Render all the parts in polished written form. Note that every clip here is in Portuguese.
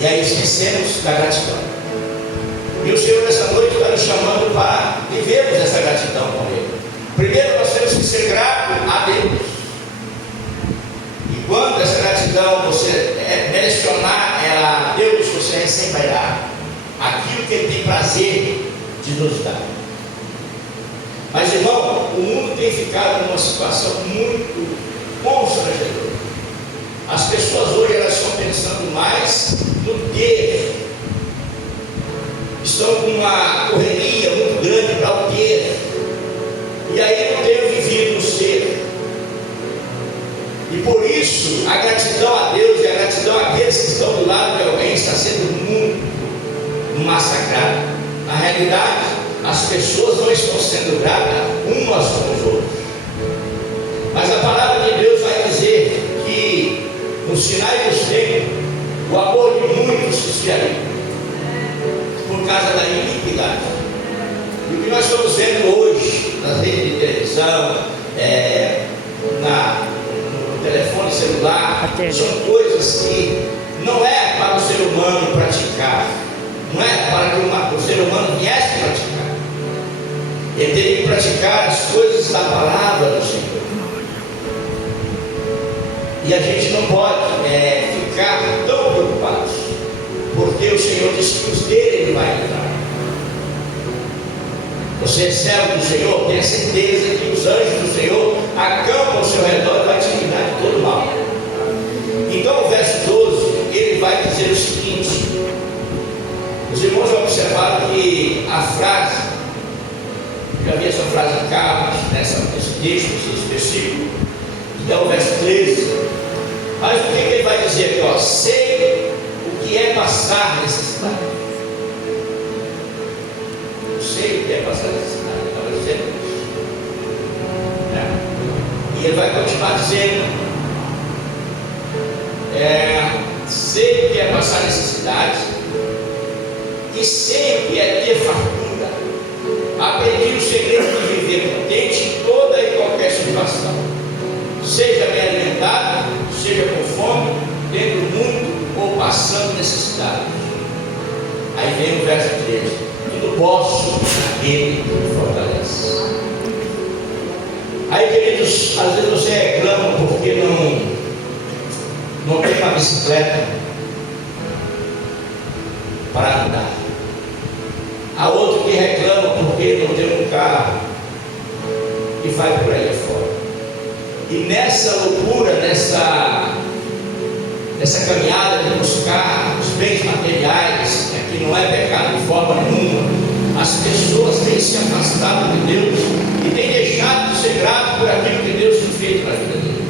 E aí esquecemos da gratidão. E o Senhor nessa noite está nos chamando para vivermos essa gratidão com Ele. Primeiro nós temos que ser gratos a Deus. E quando essa gratidão você direcionar ela a Deus, você recém vai dar aquilo que Ele tem prazer de nos dar. Mas, irmão, o mundo tem ficado numa situação muito constrangedora. As pessoas hoje elas estão pensando mais no ter. Estão com uma correria muito grande para o ter. E aí não tenho vivido no ser. E por isso a gratidão a Deus e a gratidão àqueles que estão do lado de alguém está sendo muito massacrada. Na realidade, as pessoas não estão sendo gratas umas com os outros. Mas a palavra de Deus vai dizer que nos finais dos tempos o amor de muitos se esfriaria por causa da iniquidade. E o que nós estamos vendo hoje nas redes de televisão, no telefone celular, são coisas que não é para o ser humano praticar, não é para que o ser humano viesse praticar. Ele teria que praticar as coisas da palavra do Senhor. E a gente não pode ficar tão preocupados, porque o Senhor disse que os dele Ele vai entrar. Você é servo do Senhor, tenha certeza que os anjos do Senhor acampam ao seu redor e vai te livrar de todo mal. Então o verso 12, ele vai dizer o seguinte: os irmãos já observaram que a frase, já vi essa frase em Carlos, nesse texto, nesse versículo, então o verso 13, mas o que ele vai dizer aqui? Ó, sei o que é passar necessidade. Eu sei o que é passar necessidade. Ele estava dizendo isso. E ele vai continuar dizendo: sei o que é passar necessidade, e sei o que é ter fartura. Aprendi o segredo de viver contente em toda e qualquer situação, seja bem alimentado, seja com fome, dentro do mundo ou passando necessidade. Aí vem o verso 13: tudo posso naquele que me fortalece. Aí, queridos, às vezes você reclama porque não tem uma bicicleta para andar. Há outro que reclama porque não tem um carro e vai por aí fora. E nessa loucura, nessa caminhada de buscar os bens materiais, que não é pecado de forma nenhuma, as pessoas têm se afastado de Deus e têm deixado de ser grato por aquilo que Deus tem feito na vida dele.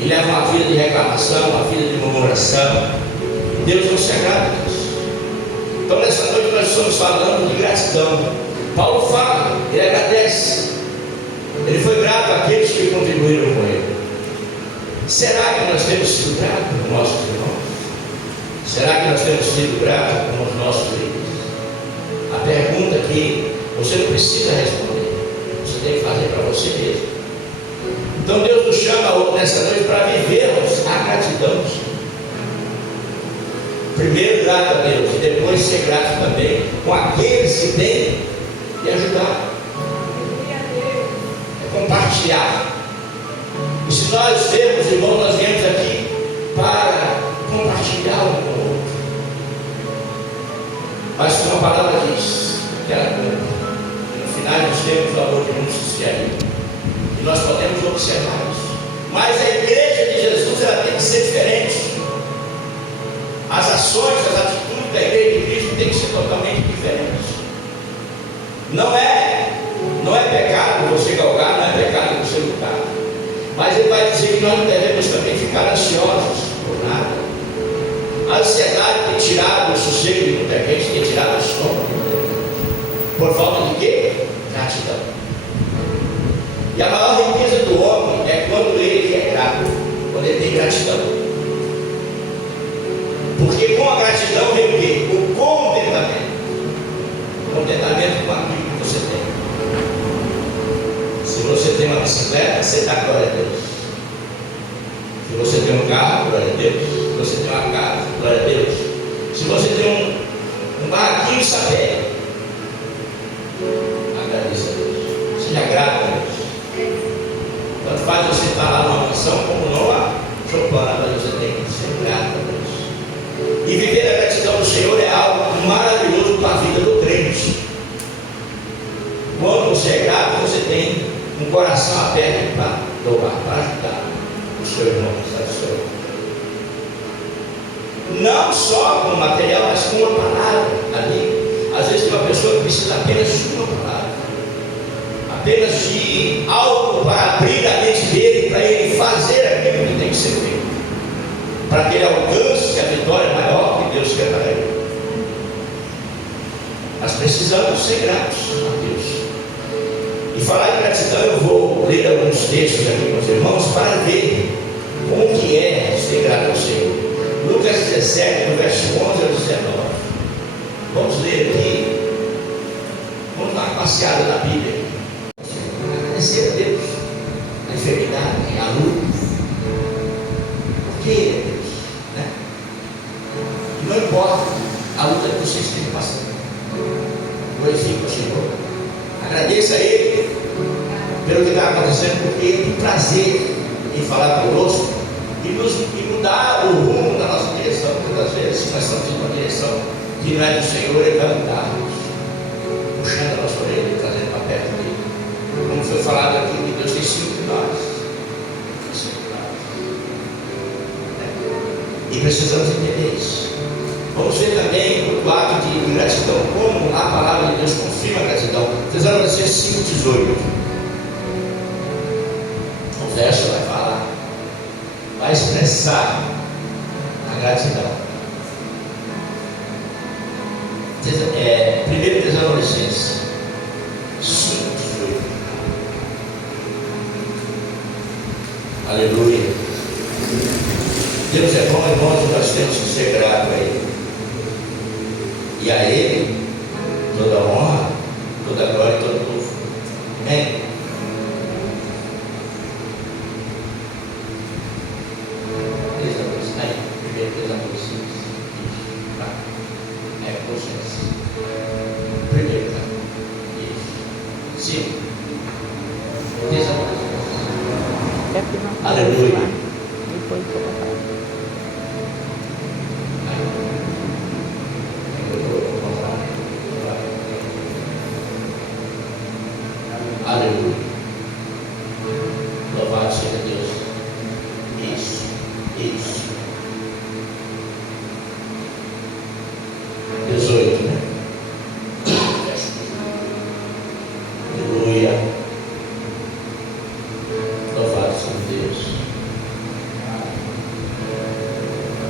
E levam uma vida de reclamação, uma vida de murmuração. Deus não se agrada disso. Então nessa noite nós estamos falando de gratidão. Paulo fala, ele agradece. Ele foi grato àqueles que contribuíram com ele. Será que nós temos sido gratos com nossos irmãos? Será que nós temos sido gratos com os nossos líderes? A pergunta que você não precisa responder, você tem que fazer para você mesmo. Então Deus nos chama nessa noite para vivermos a gratidão. Primeiro grato a Deus e depois ser grato também com aqueles que têm de ajudar, compartilhar. E se nós vemos, irmão, nós viemos aqui para compartilhar um com o outro. Mas como a palavra diz, que ela cumpre, no final dos tempos o amor de muitos se esfriaria. E nós podemos observar isso. Mas a igreja de Jesus ela tem que ser diferente. As ações, as atitudes da igreja de Cristo têm que ser totalmente diferentes. Não é pecado você galgar, não é pecado você lutar. Mas ele vai dizer que nós não devemos também ficar ansiosos por nada. A ansiedade tem tirado o sossego de muita gente, tem tirado o estômago. Por falta de quê? Gratidão. E a maior riqueza do homem é quando ele é grato, quando ele tem gratidão. Porque com a gratidão vem o quê? O contentamento. Contentamento com aquilo que você tem. Se você tem uma bicicleta, você dá glória a Deus. Se você tem um carro, glória a Deus. Se você tem uma casa, glória a Deus. você está lá numa mansão, como não lá, chopando, mas você tem que ser grato a Deus. E viver a gratidão do Senhor é algo maravilhoso para a vida do crente. Quando você é grato, você tem um coração aberto para doar, para ajudar o seu irmão que está do seu lado. Não só com material, mas com uma palavra ali. Às vezes tem uma pessoa que precisa apenas de uma palavra, apenas de algo para abrir a mente dele, para ele fazer aquilo que tem que ser feito, para que ele alcance a vitória maior que Deus quer para ele. Nós precisamos ser gratos a Deus. E falar em gratidão, eu vou ler alguns textos aqui com os irmãos para ver como que é ser grato ao Senhor. Lucas 17, no verso 11 ao 19. Vamos ler aqui. Vamos dar uma passeada na Bíblia. Agradecer a Deus a enfermidade, a luta. Por que, Deus? Né? Não importa a luta que você esteja passando. Glorifique o Senhor. Agradeça a Ele pelo que está acontecendo, porque Ele tem prazer em falar conosco e mudar o rumo da nossa direção. Muitas vezes, se nós estamos em uma direção que não é do Senhor, Ele vai mudar-nos, puxando a nossa orelha e trazendo para perto dele. Como foi falado aqui, que Deus tem sido de nós. E precisamos entender isso. Vamos ver também o ato de gratidão, como a palavra de Deus confirma a gratidão. Tessalonicenses 5,18. O verso vai falar, vai expressar a gratidão. 1 Tessalonicenses 5,18. Aleluia. Deus é bom, irmãos, nós temos que ser gratos a Ele. E a Ele toda a honra, toda a glória e todo o louvor. Amém? Aí, primeiro Tessalonicenses. É Colossenses. Primeiro, tá? Isso. Sim. Tessalonicenses. Aleluia. Depois eu vou falar. Aleluia. Louvado seja Deus. Isso. 18, né? Aleluia. Louvado seja Deus.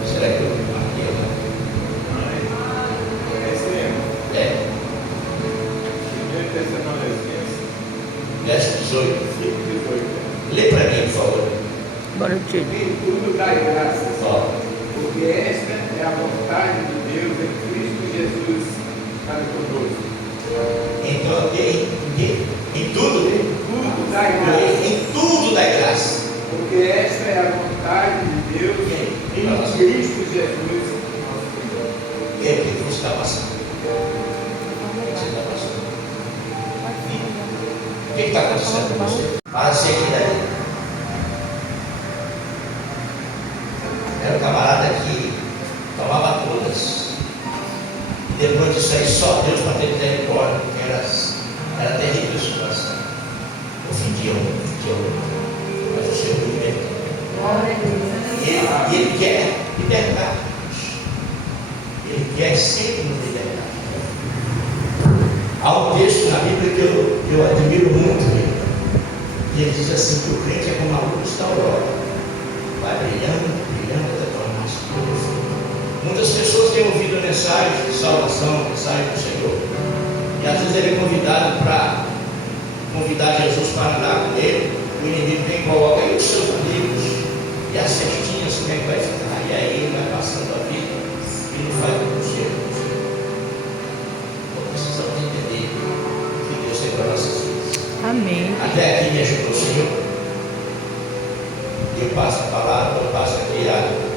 Será que eu marquei lá? É. Verso 18. Lê para mim, por favor. Bora, tio. Tudo dai graças, Ó. porque esta é a vontade de Deus em Cristo Jesus para conosco. Então, em tudo, Tudo dai graças, em tudo dá graça. porque esta é a vontade de Deus em Cristo Jesus, nosso Senhor. E aí, o que você está passando? O que você está passando? O que está acontecendo com você? Para ser aqui daí. Era um camarada que tomava todas. E depois disso aí, só Deus para ter misericórdia, porque era terrível a situação. Ofendia um, mas o Senhor me libertou. E Ele quer libertar-nos. Ele quer sempre nos libertar. Há um texto na Bíblia que eu admiro muito. E ele diz assim, que o crente é como a luz da aurora, vai brilhando, até tornar-se tudo. Muitas pessoas têm ouvido mensagens de salvação, mensagem do Senhor, e às vezes ele é convidado para convidar Jesus para andar com ele. O inimigo vem e coloca aí os seus amigos e as festinhas, como é que vai ficar? E aí ele vai passando a vida e não faz o conselho. Então precisamos entender o que Deus tem para nossas vidas. Amém. Até aqui me ajudou o Senhor. Eu passo a palavra, eu passo aqui a